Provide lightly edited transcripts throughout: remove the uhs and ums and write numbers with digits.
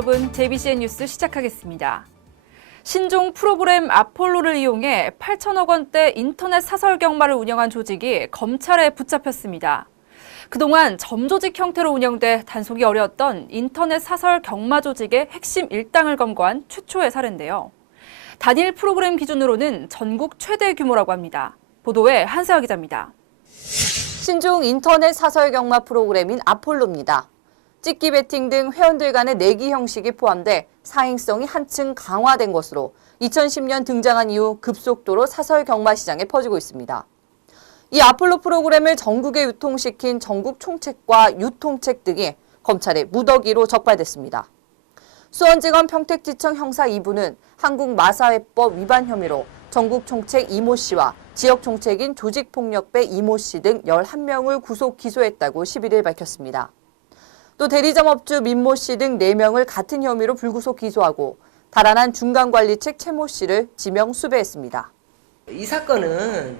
여러분, JBCN 뉴스 시작하겠습니다. 신종 프로그램 아폴로를 이용해 8천억 원대 인터넷 사설 경마를 운영한 조직이 검찰에 붙잡혔습니다. 그동안 점조직 형태로 운영돼 단속이 어려웠던 인터넷 사설 경마 조직의 핵심 일당을 검거한 최초의 사례인데요. 단일 프로그램 기준으로는 전국 최대 규모라고 합니다. 보도에 한세아 기자입니다. 신종 인터넷 사설 경마 프로그램인 아폴로입니다. 찍기 배팅 등 회원들 간의 내기 형식이 포함돼 사행성이 한층 강화된 것으로 2010년 등장한 이후 급속도로 사설 경마 시장에 퍼지고 있습니다. 이 아폴로 프로그램을 전국에 유통시킨 전국 총책과 유통책 등이 검찰에 무더기로 적발됐습니다. 수원지검 평택지청 형사 2부는 한국마사회법 위반 혐의로 전국 총책 이모 씨와 지역 총책인 조직폭력배 이모 씨 등 11명을 구속 기소했다고 11일 밝혔습니다. 또 대리점 업주 민모 씨 등 4명을 같은 혐의로 불구속 기소하고 달아난 중간관리책 최모 씨를 지명 수배했습니다. 이 사건은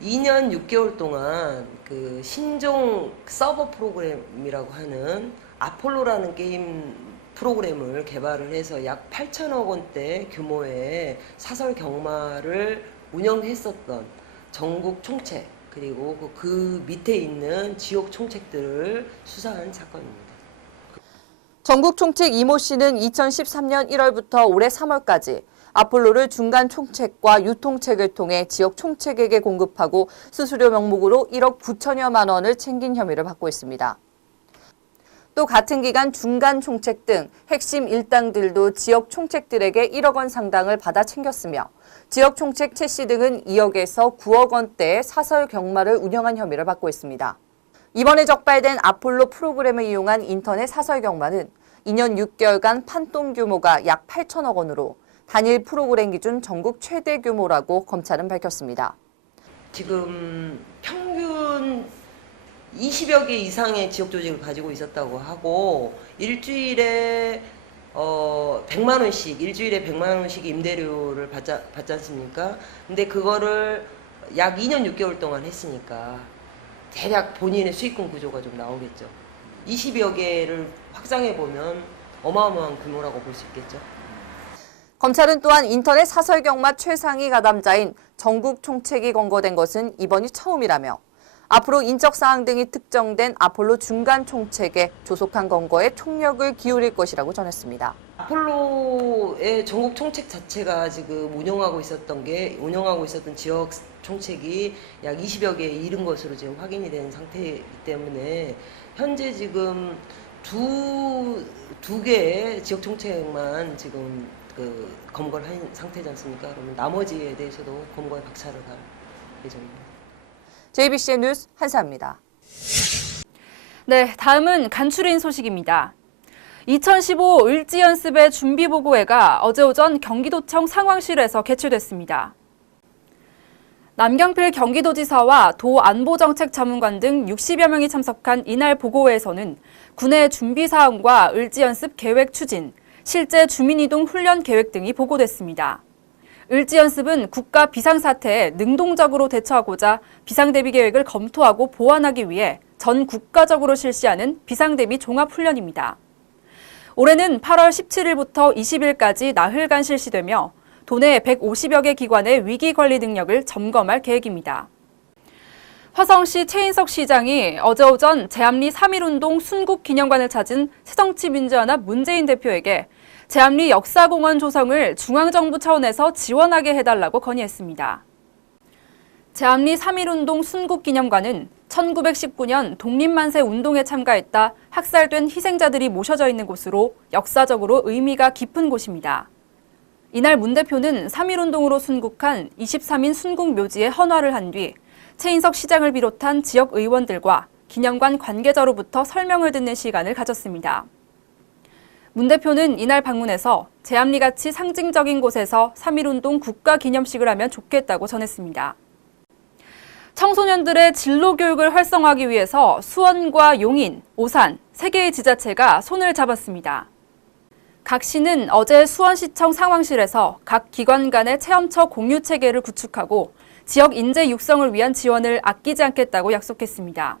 2년 6개월 동안 그 신종 서버 프로그램이라고 하는 아폴로라는 게임 프로그램을 개발을 해서 약 8천억 원대 규모의 사설 경마를 운영했었던 전국 총책 그리고 그 밑에 있는 지역 총책들을 수사한 사건입니다. 전국 총책 이모 씨는 2013년 1월부터 올해 3월까지 아폴로를 중간 총책과 유통책을 통해 지역 총책에게 공급하고 수수료 명목으로 1억 9천여만 원을 챙긴 혐의를 받고 있습니다. 또 같은 기간 중간 총책 등 핵심 일당들도 지역 총책들에게 1억 원 상당을 받아 챙겼으며 지역 총책 최 씨 등은 2억에서 9억 원대의 사설 경마를 운영한 혐의를 받고 있습니다. 이번에 적발된 아폴로 프로그램을 이용한 인터넷 사설 경마는 2년 6개월간 판돈 규모가 약 8천억 원으로 단일 프로그램 기준 전국 최대 규모라고 검찰은 밝혔습니다. 지금 평균 20여 개 이상의 지역 조직을 가지고 있었다고 하고 일주일에 100만 원씩 일주일에 100만 원씩 임대료를 받지 않습니까? 근데 그거를 약 2년 6개월 동안 했으니까 대략 본인의 수익금 구조가 좀 나오겠죠. 20여 개를 확장해 보면 어마어마한 규모라고 볼 수 있겠죠. 검찰은 또한 인터넷 사설 경마 최상위 가담자인 전국 총책이 검거된 것은 이번이 처음이라며 앞으로 인적 사항 등이 특정된 아폴로 중간 총책에 조속한 검거에 총력을 기울일 것이라고 전했습니다. 아폴로의 전국 총책 자체가 지금 운영하고 있었던 지역 총책이 약 20여 개에 이른 것으로 지금 확인이 된 상태이기 때문에 현재 지금 두 개의 지역 총책만 지금 검거를 한 상태지 않습니까? 그러면 나머지에 대해서도 검거에 박차를 갈 예정입니다. JBCN 뉴스 한사입니다. 네, 다음은 간추린 소식입니다. 2015 을지연습의 준비보고회가 어제 오전 경기도청 상황실에서 개최됐습니다. 남경필 경기도지사와 도안보정책 자문관 등 60여 명이 참석한 이날 보고회에서는 군의 준비 사항과 을지연습 계획 추진, 실제 주민이동 훈련 계획 등이 보고됐습니다. 을지연습은 국가 비상사태에 능동적으로 대처하고자 비상대비 계획을 검토하고 보완하기 위해 전 국가적으로 실시하는 비상대비 종합훈련입니다. 올해는 8월 17일부터 20일까지 나흘간 실시되며 도내 150여 개 기관의 위기관리 능력을 점검할 계획입니다. 화성시 최인석 시장이 어제 오전 제암리 3.1운동 순국기념관을 찾은 새정치민주연합 문재인 대표에게 제암리 역사공원 조성을 중앙정부 차원에서 지원하게 해달라고 건의했습니다. 제암리 3.1운동 순국기념관은 1919년 독립만세 운동에 참가했다 학살된 희생자들이 모셔져 있는 곳으로 역사적으로 의미가 깊은 곳입니다. 이날 문 대표는 3.1운동으로 순국한 23인 순국묘지에 헌화를 한 뒤 최인석 시장을 비롯한 지역 의원들과 기념관 관계자로부터 설명을 듣는 시간을 가졌습니다. 문 대표는 이날 방문해서 제암리같이 상징적인 곳에서 3.1운동 국가기념식을 하면 좋겠다고 전했습니다. 청소년들의 진로 교육을 활성화하기 위해서 수원과 용인, 오산, 3개의 지자체가 손을 잡았습니다. 각 시는 어제 수원시청 상황실에서 각 기관 간의 체험처 공유 체계를 구축하고 지역 인재 육성을 위한 지원을 아끼지 않겠다고 약속했습니다.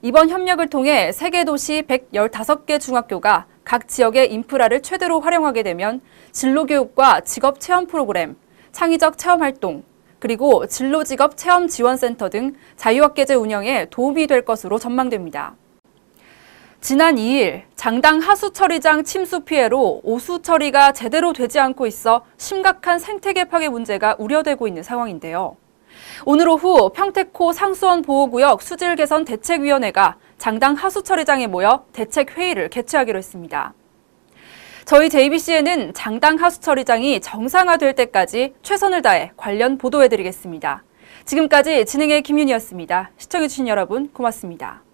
이번 협력을 통해 3개 도시 115개 중학교가 각 지역의 인프라를 최대로 활용하게 되면 진로교육과 직업체험 프로그램, 창의적 체험활동, 그리고 진로직업 체험지원센터 등 자유학계제 운영에 도움이 될 것으로 전망됩니다. 지난 2일 장당 하수처리장 침수 피해로 오수 처리가 제대로 되지 않고 있어 심각한 생태계 파괴 문제가 우려되고 있는 상황인데요. 오늘 오후 평택호 상수원 보호구역 수질 개선 대책위원회가 장당 하수처리장에 모여 대책회의를 개최하기로 했습니다. 저희 JBC에는 장당 하수처리장이 정상화될 때까지 최선을 다해 관련 보도해드리겠습니다. 지금까지 진행의 김윤희였습니다. 시청해주신 여러분 고맙습니다.